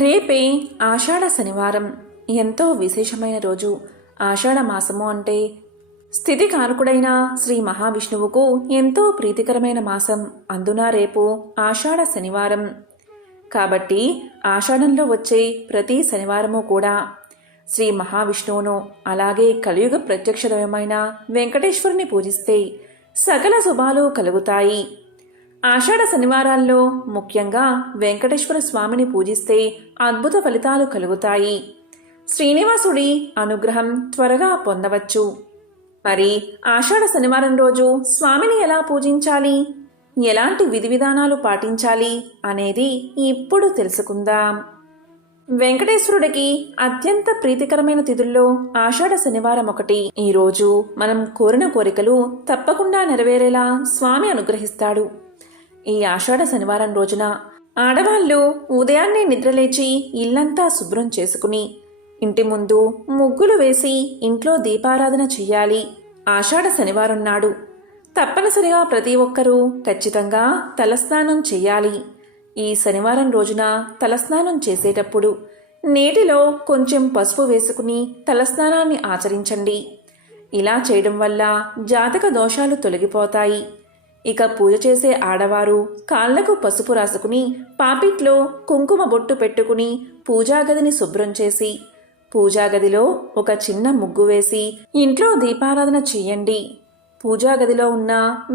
రేపే ఆషాఢ శనివారం. ఎంతో విశేషమైన రోజు. ఆషాఢ మాసము అంటే స్థితి కారకుడైన శ్రీ మహావిష్ణువుకు ఎంతో ప్రీతికరమైన మాసం. అందున రేపు ఆషాఢ శనివారం కాబట్టి ఆషాఢంలో వచ్చే ప్రతి శనివారము కూడా శ్రీ మహావిష్ణువును అలాగే కలియుగ ప్రత్యక్ష దైవమైన వెంకటేశ్వరుని పూజిస్తే సకల శుభాలు కలుగుతాయి. ఆషాఢ శనివారాల్లో ముఖ్యంగా వెంకటేశ్వర స్వామిని పూజిస్తే అద్భుత ఫలితాలు కలుగుతాయి. శ్రీనివాసుడి అనుగ్రహం త్వరగా పొందవచ్చు. మరి ఆషాఢ శనివారం రోజు స్వామిని ఎలా పూజించాలి, ఎలాంటి విధి విధానాలు పాటించాలి అనేది ఇప్పుడు తెలుసుకుందాం. వెంకటేశ్వరుడికి అత్యంత ప్రీతికరమైన తిథుల్లో ఆషాఢ శనివారం ఒకటి. ఈ రోజు మనం కోరిన కోరికలు తప్పకుండా నెరవేరేలా స్వామి అనుగ్రహిస్తాడు. ఈ ఆషాఢ శనివారం రోజున ఆడవాళ్లు ఉదయాన్నే నిద్రలేచి ఇల్లంతా శుభ్రం చేసుకుని ఇంటి ముందు ముగ్గులు వేసి ఇంట్లో దీపారాధన చెయ్యాలి. ఆషాఢ శనివారం నాడు తప్పనిసరిగా ప్రతి ఒక్కరూ ఖచ్చితంగా తలస్నానం చెయ్యాలి. ఈ శనివారం రోజున తలస్నానం చేసేటప్పుడు నీటిలో కొంచెం పసుపు వేసుకుని తలస్నానాన్ని ఆచరించండి. ఇలా చేయడం వల్ల జాతక దోషాలు తొలగిపోతాయి. ఇక పూజ చేసే ఆడవారు కాళ్లకు పసుపు రాసుకుని పాపిట్లో కుంకుమ బొట్టు పెట్టుకుని పూజాగదిని శుభ్రం చేసి పూజాగదిలో ఒక చిన్న ముగ్గు వేసి ఇంట్లో దీపారాధన చెయ్యండి. పూజాగదిలో ఉన్న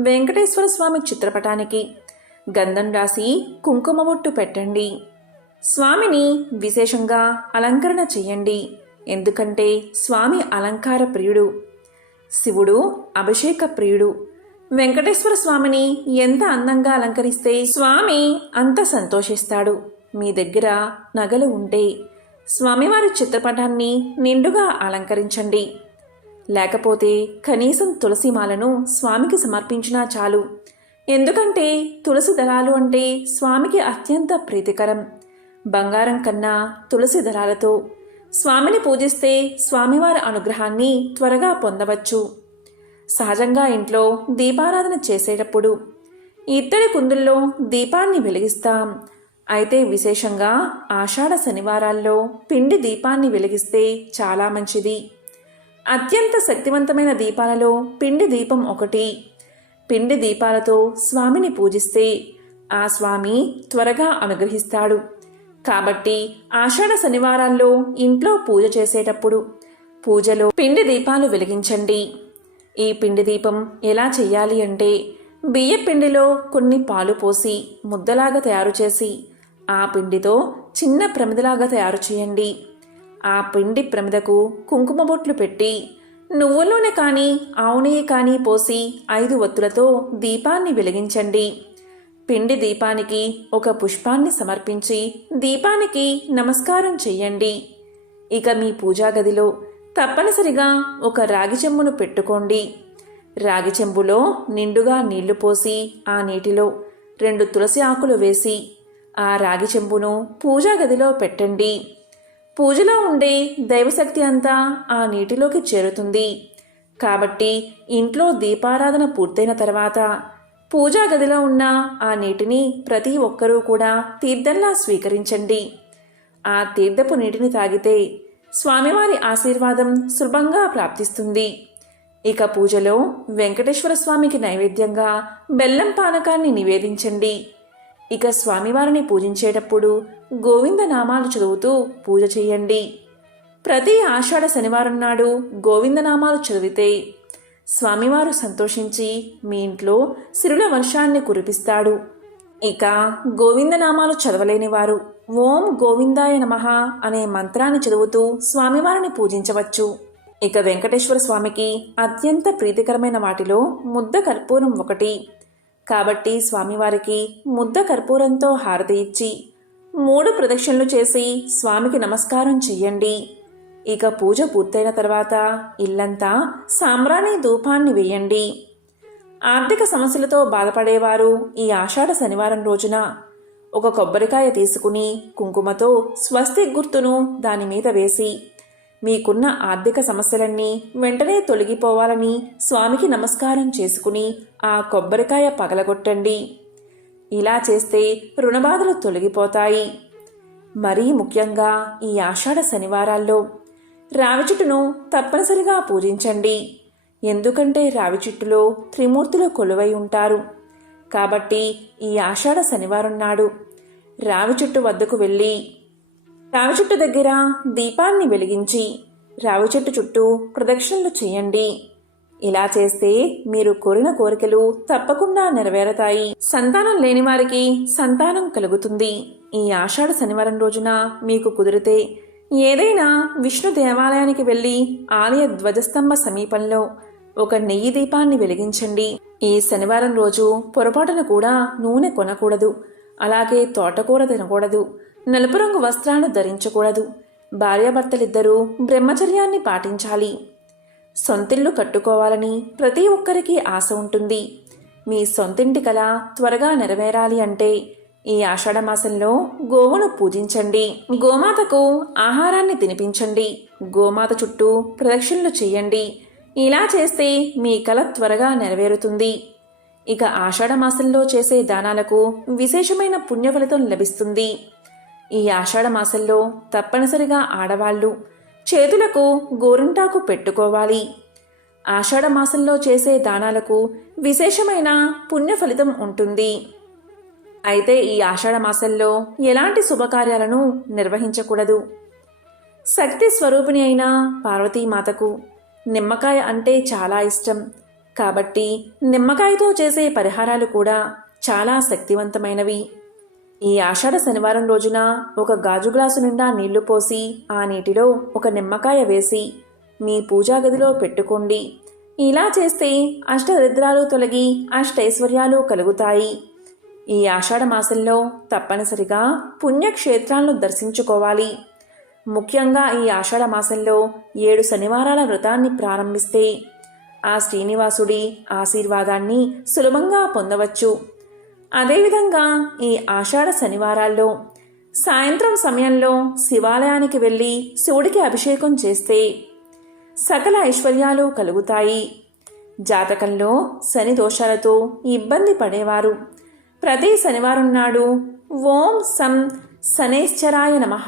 వెంకటేశ్వర స్వామి చిత్రపటానికి గంధం రాసి కుంకుమ బొట్టు పెట్టండి. స్వామిని విశేషంగా అలంకరణ చెయ్యండి. ఎందుకంటే స్వామి అలంకార ప్రియుడు, శివుడు అభిషేక ప్రియుడు. వెంకటేశ్వర స్వామిని ఎంత అందంగా అలంకరిస్తే స్వామి అంత సంతోషిస్తాడు. మీ దగ్గర నగలు ఉంటే స్వామివారి చిత్రపటాన్ని నిండుగా అలంకరించండి. లేకపోతే కనీసం తులసిమాలను స్వామికి సమర్పించినా చాలు. ఎందుకంటే తులసి దళాలు అంటే స్వామికి అత్యంత ప్రీతికరం. బంగారం కన్నా తులసి దళాలతో స్వామిని పూజిస్తే స్వామివారి అనుగ్రహాన్ని త్వరగా పొందవచ్చు. సహజంగా ఇంట్లో దీపారాధన చేసేటప్పుడు ఇత్తడి కుందుల్లో దీపాన్ని వెలిగిస్తాం. అయితే విశేషంగా ఆషాఢ శనివారాల్లో పిండి దీపాన్ని వెలిగిస్తే చాలా మంచిది. అత్యంత శక్తివంతమైన దీపాలలో పిండి దీపం ఒకటి. పిండి దీపాలతో స్వామిని పూజిస్తే ఆ స్వామి త్వరగా అనుగ్రహిస్తాడు. కాబట్టి ఆషాఢ శనివారాల్లో ఇంట్లో పూజ చేసేటప్పుడు పూజలో పిండి దీపాలు వెలిగించండి. ఈ పిండి దీపం ఎలా చెయ్యాలి అంటే బియ్య పిండిలో కొన్ని పాలు పోసి ముద్దలాగా తయారు చేసి ఆ పిండితో చిన్న ప్రమిదలాగా తయారు చేయండి. ఆ పిండి ప్రమిదకు కుంకుమ బొట్లు పెట్టి నువ్వుల నూనె కానీ ఆవు నెయ్యి కానీ పోసి 5 ఒత్తులతో దీపాన్ని వెలిగించండి. పిండి దీపానికి ఒక పుష్పాన్ని సమర్పించి దీపానికి నమస్కారం చెయ్యండి. ఇక మీ పూజా గదిలో తప్పనిసరిగా ఒక రాగి చెంబును పెట్టుకోండి. రాగి చెంబులో నిండుగా నీళ్లు పోసి ఆ నీటిలో 2 తులసి ఆకులు వేసి ఆ రాగి చెంబును పూజా గదిలో పెట్టండి. పూజలో ఉండే దైవశక్తి అంతా ఆ నీటిలోకి చేరుతుంది. కాబట్టి ఇంట్లో దీపారాధన పూర్తయిన తర్వాత పూజా గదిలో ఉన్న ఆ నీటిని ప్రతి ఒక్కరూ కూడా తీర్థంలా స్వీకరించండి. ఆ తీర్థపు నీటిని తాగితే స్వామివారి ఆశీర్వాదం సులభంగా ప్రాప్తిస్తుంది. ఇక పూజలో వెంకటేశ్వర స్వామికి నైవేద్యంగా బెల్లం పానకాన్ని నివేదించండి. ఇక స్వామివారిని పూజించేటప్పుడు గోవింద నామాలు చదువుతూ పూజ చేయండి. ప్రతి ఆషాఢ శనివారం నాడు గోవిందనామాలు చదివితే స్వామివారు సంతోషించి మీ ఇంట్లో సిరుల వర్షాన్ని కురిపిస్తాడు. ఇక గోవిందనామాలు చదవలేని వారు ఓం గోవిందాయ నమః అనే మంత్రాన్ని చదువుతూ స్వామివారిని పూజించవచ్చు. ఇక వెంకటేశ్వర స్వామికి అత్యంత ప్రీతికరమైన వాటిలో ముద్ద కర్పూరం ఒకటి. కాబట్టి స్వామివారికి ముద్ద కర్పూరంతో హారతి ఇచ్చి 3 ప్రదక్షిణలు చేసి స్వామికి నమస్కారం చెయ్యండి. ఇక పూజ పూర్తయిన తర్వాత ఇల్లంతా సాంబ్రాణి ధూపాన్ని వేయండి. ఆర్థిక సమస్యలతో బాధపడేవారు ఈ ఆషాఢ శనివారం రోజున ఒక కొబ్బరికాయ తీసుకుని కుంకుమతో స్వస్తిక్ గుర్తును దాని మీద వేసి మీకున్న ఆర్థిక సమస్యలన్నీ వెంటనే తొలగిపోవాలని స్వామికి నమస్కారం చేసుకుని ఆ కొబ్బరికాయ పగలగొట్టండి. ఇలా చేస్తే రుణబాధలు తొలగిపోతాయి. మరీ ముఖ్యంగా ఈ ఆషాఢ శనివారాల్లో రావి చెట్టును తప్పనిసరిగా పూజించండి. ఎందుకంటే రావి చెట్టులో త్రిమూర్తులు కొలువై ఉంటారు. కాబట్టి ఈ ఆషాఢ శనివారం నాడు రావి చెట్టు వద్దకు వెళ్ళి రావి చెట్టు దగ్గర దీపాన్ని వెలిగించి రావి చెట్టు చుట్టూ ప్రదక్షిణలు చేయండి. ఇలా చేస్తే మీరు కోరిన కోరికలు తప్పకుండా నెరవేరతాయి. సంతానం లేని వారికి సంతానం కలుగుతుంది. ఈ ఆషాఢ శనివారం రోజున మీకు కుదిరితే ఏదైనా విష్ణు దేవాలయానికి వెళ్ళి ఆలయ ధ్వజస్తంభ సమీపంలో ఒక నెయ్యి దీపాన్ని వెలిగించండి. ఈ శనివారం రోజు పొరపాటున కూడా నూనె కొనకూడదు. అలాగే తోటకూర తినకూడదు. నలుపు రంగు వస్త్రాలు ధరించకూడదు. భార్యాభర్తలిద్దరూ బ్రహ్మచర్యాన్ని పాటించాలి. సొంతిల్లు కట్టుకోవాలని ప్రతి ఒక్కరికి ఆశ ఉంటుంది. మీ సొంతింటి కల త్వరగా నెరవేరాలి అంటే ఈ ఆషాఢమాసంలో గోవును పూజించండి. గోమాతకు ఆహారాన్ని తినిపించండి. గోమాత చుట్టూ ప్రదక్షిణలు చేయండి. ఇలా చేస్తే మీ కల త్వరగా నెరవేరుతుంది. ఇక ఆషాఢమాసంలో చేసే దానాలకు విశేషమైన పుణ్య ఫలితం లభిస్తుంది. ఈ ఆషాఢమాసంలో తప్పనిసరిగా ఆడవాళ్లు చేతులకు గోరింటాకు పెట్టుకోవాలి. ఆషాఢమాసంలో చేసే దానాలకు విశేషమైన పుణ్య ఫలితం ఉంటుంది. అయితే ఈ ఆషాఢమాసంలో ఎలాంటి శుభకార్యాలను నిర్వహించకూడదు. శక్తి స్వరూపిణి అయిన పార్వతీమాతకు నిమ్మకాయ అంటే చాలా ఇష్టం. కాబట్టి నిమ్మకాయతో చేసే పరిహారాలు కూడా చాలా శక్తివంతమైనవి. ఈ ఆషాఢ శనివారం రోజున ఒక గాజు గ్లాసు నిండా నీళ్లు పోసి ఆ నీటిలో ఒక నిమ్మకాయ వేసి మీ పూజా గదిలో పెట్టుకోండి. ఇలా చేస్తే అష్టదరిద్రాలు తొలగి అష్టైశ్వర్యాలు కలుగుతాయి. ఈ ఆషాఢ మాసంలో తప్పనిసరిగా పుణ్యక్షేత్రాలను దర్శించుకోవాలి. ముఖ్యంగా ఈ ఆషాఢ మాసంలో 7 శనివారాల వ్రతాన్ని ప్రారంభిస్తే ఆ శ్రీనివాసుడి ఆశీర్వాదాన్ని సులభంగా పొందవచ్చు. అదేవిధంగా ఈ ఆషాఢ శనివారాల్లో సాయంత్రం సమయంలో శివాలయానికి వెళ్ళి శివుడికి అభిషేకం చేస్తే సకల ఐశ్వర్యాలు కలుగుతాయి. జాతకంలో శని దోషాలతో ఇబ్బంది పడేవారు ప్రతి శనివారం నాడు ఓం సం శనైశ్చరాయ నమః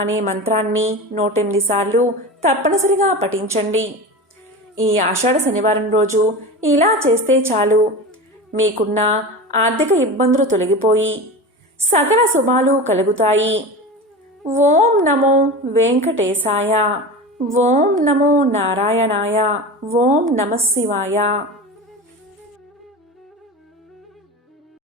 అనే మంత్రాన్ని 108 సార్లు తప్పనిసరిగా పఠించండి. ఈ ఆషాఢ శనివారం రోజు ఇలా చేస్తే చాలు, మీకున్న ఆర్థిక ఇబ్బందులు తొలగిపోయి సకల శుభాలు కలుగుతాయి. ఓం నమో వెంకటేశాయ. ఓం నమో నారాయణాయ. ఓం నమః శివాయ.